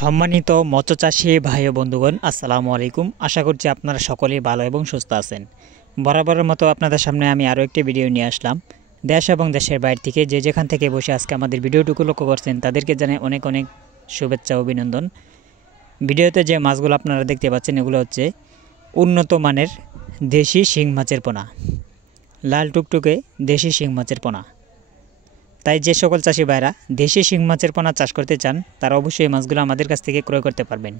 সম্মানিত মৎস্যচাষী ভাই ও বন্ধুগণ, আসসালামু আলাইকুম। আশা করছি আপনারা সকলেই ভালো এবং সুস্থ আছেন। বরাবরের মতো আপনাদের সামনে আমি আরও একটি ভিডিও নিয়ে আসলাম। দেশ এবং দেশের বাইরে থেকে যে যেখান থেকে বসে আজকে আমাদের ভিডিওটুকু লক্ষ্য করছেন তাদেরকে জানাই অনেক অনেক শুভেচ্ছা ও অভিনন্দন। ভিডিওতে যে মাছগুলো আপনারা দেখতে পাচ্ছেন এগুলো হচ্ছে উন্নত মানের দেশি শিং মাছের পোনা, লাল টুকটুকে দেশি শিং মাছের পোনা। তাই যে সকল চাষি ভাইরা দেশি শিং মাছের পোনা চাষ করতে চান তারা অবশ্যই এই মাছগুলো আমাদের কাছ থেকে ক্রয় করতে পারবেন।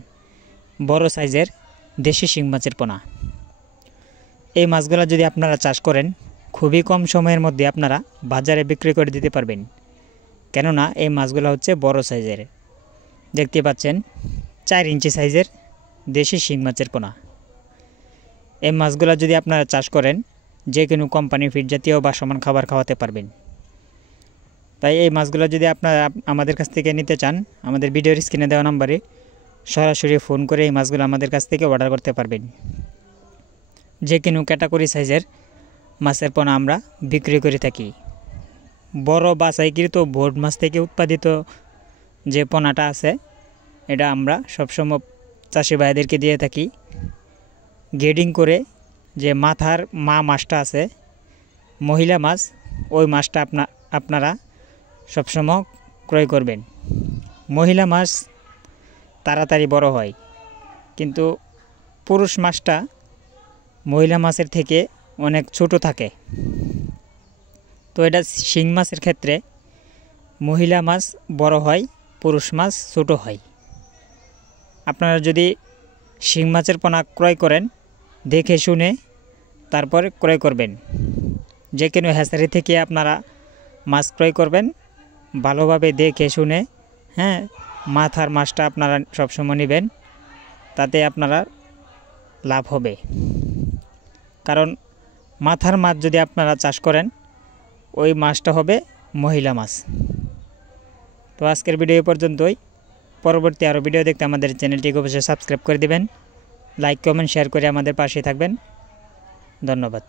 বড় সাইজের দেশি শিং মাছের পোনা এই মাছগুলো যদি আপনারা চাষ করেন খুবই কম সময়ের মধ্যে আপনারা বাজারে বিক্রি করে দিতে পারবেন, কেননা এই মাছগুলো হচ্ছে বড় সাইজের। দেখতে পাচ্ছেন 4 ইঞ্চি সাইজের দেশি শিং মাছের পোনা। এই মাছগুলো যদি আপনারা চাষ করেন যে কোনো কোম্পানির ফিড জাতীয় বা সমান খাবার খাওয়াতে পারবেন। তাই এই মাছগুলো যদি আপনারা আমাদের কাছ থেকে নিতে চান আমাদের ভিডিওর স্ক্রিনে দেওয়া নম্বরে সরাসরি ফোন করে এই মাছগুলো আমাদের কাছ থেকে অর্ডার করতে পারবেন। যে কোনো ক্যাটাগরি সাইজের মাছের পোনা আমরা বিক্রি করে থাকি। বড় বাছাইকৃত বোট মাছ থেকে উৎপাদিত যে পোনাটা আছে এটা আমরা সবসময় চাষি ভাইদেরকে দিয়ে থাকি। গ্রেডিং করে যে মাথার মাছটা আছে মহিলা মাছ, ওই মাছটা আপনারা সবসময় ক্রয় করবেন। মহিলা মাছ তাড়াতাড়ি বড় হয়, কিন্তু পুরুষ মাছটা মহিলা মাছের থেকে অনেক ছোট থাকে। তো এটা শিং মাছের ক্ষেত্রে মহিলা মাছ বড় হয়, পুরুষ মাছ ছোট হয়। আপনারা যদি শিং মাছের পোনা ক্রয় করেন দেখে শুনে তারপরে ক্রয় করবেন। যে কোনো হ্যাচারি থেকে আপনারা মাছ ক্রয় করবেন, ভালোভাবে দেখে শুনে মাথার মাছটা আপনারা সবসময় নেবেন, তাতে আপনারা লাভ হবে। কারণ মাথার মাছ যদি আপনারা চাষ করেন ওই মাছটা হবে মহিলা মাছ। তো আজকের ভিডিও পর্যন্তই। পরবর্তী আরও ভিডিও দেখতে আমাদের চ্যানেলটিকে অবশ্যই সাবস্ক্রাইব করে দিবেন, লাইক কমেন্ট শেয়ার করে আমাদের পাশে থাকবেন। ধন্যবাদ।